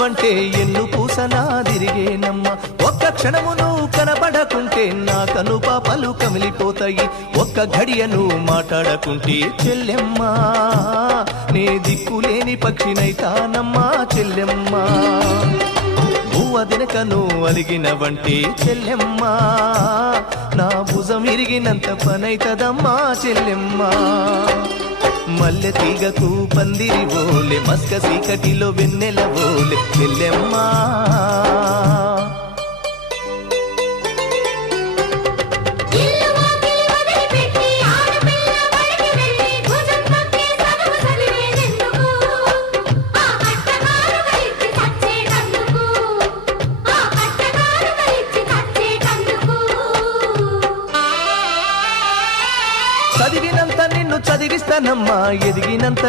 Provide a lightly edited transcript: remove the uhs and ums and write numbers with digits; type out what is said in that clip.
కనబడ్డావంటే ఎన్ను పూసలా తిరిగేనమ్మా ఒక్క క్షణమును కనబడకుంటే నా కను పాపలు కమిలిపోతాయి ఒక్క ఘడియను మాట్లాడకుంటే చెల్లెమ్మా నే దిక్కులేని పక్షినైతానమ్మా చెల్లెమ్మా దినకను అలిగినవంటే చెల్లెమ్మా నా భుజం ఇరిగినంత పనైతదమ్మా చెల్లెమ్మా మల్లె తీగకు పందిరి ఓలే మస్క సీకటిలో వెన్నెల ఓలే చెల్లెమ్మా చదివినంత నిన్ను చదివిస్తానమ్మా ఎదిగినంత